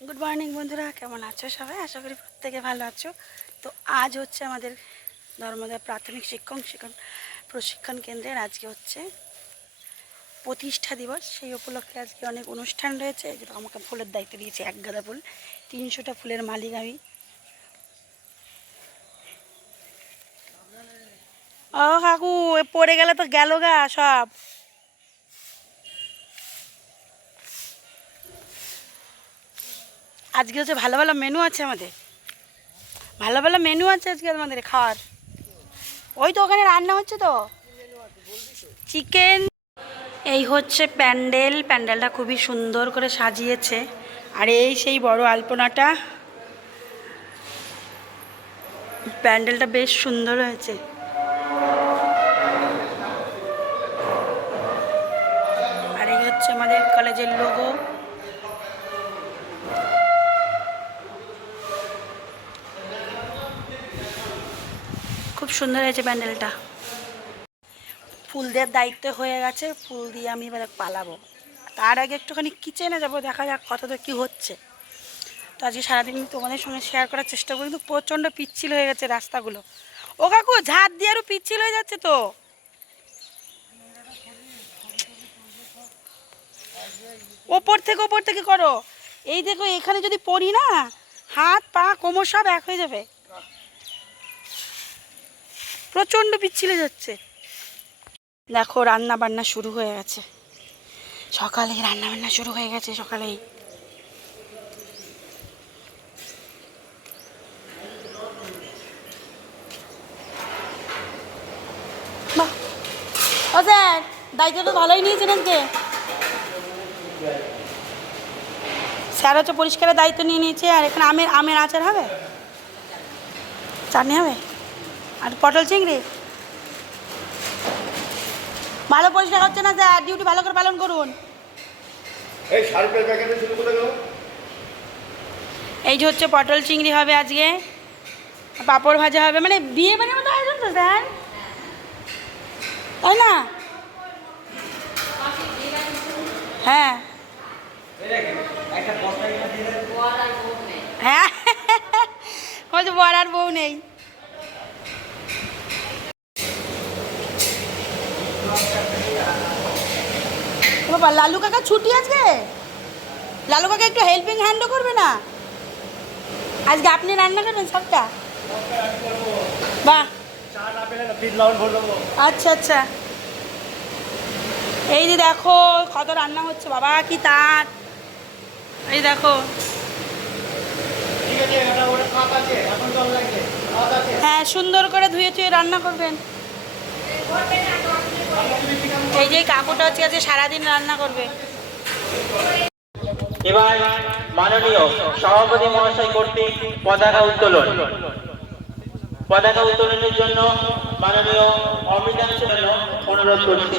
Good morning বন্ধুরা। কেমন আছো সবাই? আশা করি প্রত্যেকে ভালো আছো। তো আজ হচ্ছে আমাদের ধর্মদার প্রাথমিক শিক্ষক শিক্ষণ প্রশিক্ষণ কেন্দ্রের আজকে হচ্ছে প্রতিষ্ঠা দিবস। সেই উপলক্ষে আজকে অনেক অনুষ্ঠান রয়েছে। যেটা আমাকে ফুলের দায়িত্ব দিয়েছে এক গাদা ফুল। তিনশোটা ফুলের মালিক আমি। ও কাকু পড়ে গেলে তো গেল গা সব। আজকে হচ্ছে ভালো ভালো মেনু আছে আমাদের। ভালো ভালো মেনু আছে আজকে আমাদের খাওয়ার। ওই তো ওখানে রান্না হচ্ছে তো। চিকেন এই হচ্ছে প্যান্ডেল। প্যান্ডেলটা খুবই সুন্দর করে সাজিয়েছে। আর এই সেই বড় আলপনাটা। প্যান্ডেলটা বেশ সুন্দর হয়েছে। আর এই হচ্ছে আমাদের কলেজের লোগো সুন্দর হয়েছে প্যান্ডেলটা। ফুল দেওয়ার দায়িত্ব হয়ে গেছে, ফুল দিয়ে আমি এবার পালাবো। তার আগে একটুখানি কিচেনে যাব, দেখা যাক কতটা কী হচ্ছে। তো আজকে সারাদিন তোমাদের সঙ্গে শেয়ার করার চেষ্টা করি, কিন্তু প্রচণ্ড পিচ্ছিল হয়ে গেছে রাস্তাগুলো। ও কাকু, ঝাঁট দিয়ে আরও পিচ্ছিল হয়ে যাচ্ছে তো। ওপর থেকে ওপর থেকে করো। এই দেখো, এখানে যদি পড়ি না, হাত, পা, কোমর সব এক হয়ে যাবে। প্রচণ্ড পিচ্ছিলে যাচ্ছে। দেখো রান্না বান্না শুরু হয়ে গেছে। সকালেই রান্না বান্না শুরু হয়ে গেছে, সকালেই। স্যার দায়িত্ব তো ভালোই নিয়েছেন আজকে। স্যার হচ্ছে পরিষ্কারের দায়িত্ব নিয়ে নিয়েছে, আর এখানে আমের আমের আচার হবে? চাটনি হবে? আর পটল চিংড়ি? ভালো পরিষ্কার হচ্ছে না স্যার? ডিউটি ভালো করে পালন করুন। এই শার্পের প্যাকেটে শুরু করে গেল? এই যে হচ্ছে পটল চিংড়ি হবে আজকে। পাঁপড় ভাজা হবে। মানে বিয়ে বাড়ির মতো আয়োজন তো স্যার। তাই না? হ্যাঁ। হ্যাঁ। বলছে বর আর বউ নেই। বাবা, লালু কাকা ছুটি আজকে? লালু কাকা একটু হেল্পিং হ্যান্ডও করবে না? আজকে আপনি রান্না করবেন সবটা? বাহ। আচ্ছা আচ্ছা। এই যে দেখো, কত রান্না হচ্ছে, বাবা, কি তাঁত এই দেখো। হ্যাঁ সুন্দর করে ধুয়ে ধুয়ে রান্না করবেন। এই যে কাকুটা হচ্ছে আজকে সারাদিন রান্না করবে। এবার মাননীয় সভাপতি মহাশয় কর্তৃক পতাকা উত্তোলন। পতাকা উত্তোলনের জন্য মাননীয় অমিতাভ অনুরোধ করছি।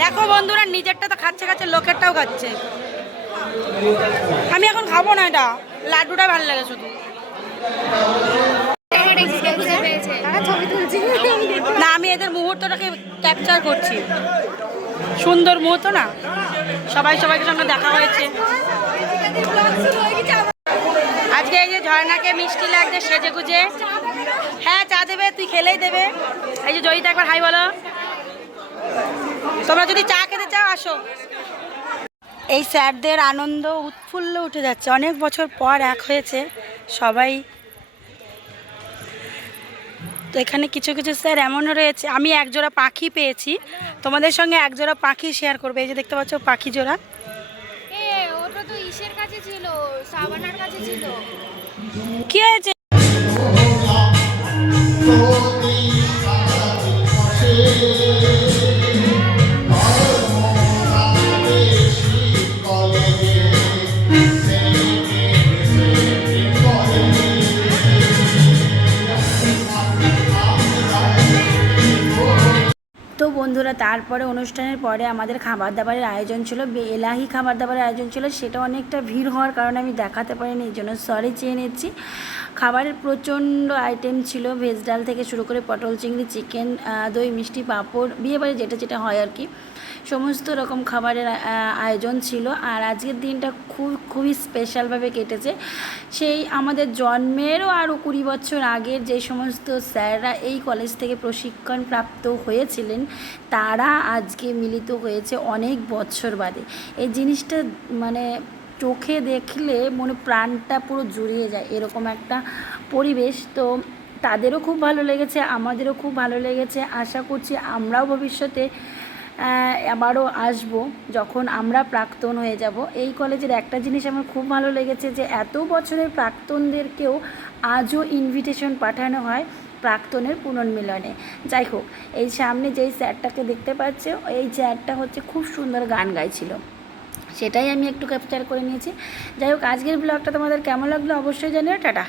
দেখো বন্ধুরা, নিজেরটা তো খাচ্ছে খাচ্ছে, লোকেরটাও খাচ্ছে। আমি এখন খাব না এটা। লাড্ডুটা ভালো লাগে শুধু। না, আমি এদের মুহূর্তটাকে ক্যাপচার করছি। সুন্দর মুহূর্ত না? সবাই সবাইকে সঙ্গে দেখা হয়েছে। আজকে এই যে ঝর্ণাকে মিষ্টি লাগছে সেজে গুজে হ্যাঁ চা দেবে, তুই খেলেই দেবে। এই যে জয়িতা, একবার হাই বলো। তোমরা যদি চা খেতে চাও আসো এই স্যারদের আনন্দ উৎফুল্ল উঠে যাচ্ছে অনেক বছর পর এক হয়েছে সবাই তো এখানে কিছু কিছু স্যার এমনও রয়েছে আমি একজোড়া পাখি পেয়েছি তোমাদের সঙ্গে একজোড়া পাখি শেয়ার করবে এই যে দেখতে পাচ্ছ পাখি জোড়া এ ওটা তো ইসের কাছে ছিল সাবানার কি হয়েছে তো বন্ধুরা, তারপরে অনুষ্ঠানের পরে আমাদের খাবার দাবারের আয়োজন ছিল। এলাহি খাবার দাবারের আয়োজন ছিল। সেটা অনেকটা ভিড় হওয়ার কারণে আমি দেখাতে পারিনি, এই জন্য সরি চেয়ে নিচ্ছি। খাবারের প্রচণ্ড আইটেম ছিল, ভেজ ডাল থেকে শুরু করে পটল চিংড়ি, চিকেন দই, মিষ্টি, পাঁপড় বিয়েবাড়ি যেটা যেটা হয় আর কি। সমস্ত রকম খাবারের আয়োজন ছিল। আর আজকের দিনটা খুব, খুবই স্পেশালভাবে কেটেছে। সেই আমাদের জন্মেরও আরও কুড়ি বছর আগের যে সমস্ত স্যাররা এই কলেজ থেকে প্রশিক্ষণ প্রাপ্ত হয়েছিলেন তারা আজকে মিলিত হয়েছে অনেক বছর বাদে। এই জিনিসটা মানে চোখে দেখলে মনে প্রাণটা পুরো জুড়িয়ে যায় এরকম একটা পরিবেশ। তো তাদেরও খুব ভালো লেগেছে, আমাদেরও খুব ভালো লেগেছে। আশা করছি আমরাও ভবিষ্যতে আবারও আসব যখন আমরা প্রাক্তন হয়ে যাব। এই কলেজের একটা জিনিস আমার খুব ভালো লেগেছে যে এত বছরের প্রাক্তনদেরকেও আজও ইনভিটেশন পাঠানো হয়। প্রাক্তনের পুনর্মিলনে। যাই হোক, এই সামনে যেই স্যারটাকে দেখতে পাচ্ছ, এই স্যারটা হচ্ছে খুব সুন্দর গান গাইছিল। সেটাই আমি একটু ক্যাপচার করে নিয়েছি। যাই হোক, আজকের ব্লগটা তোমাদের কেমন লাগল অবশ্যই জানিও। টাটা।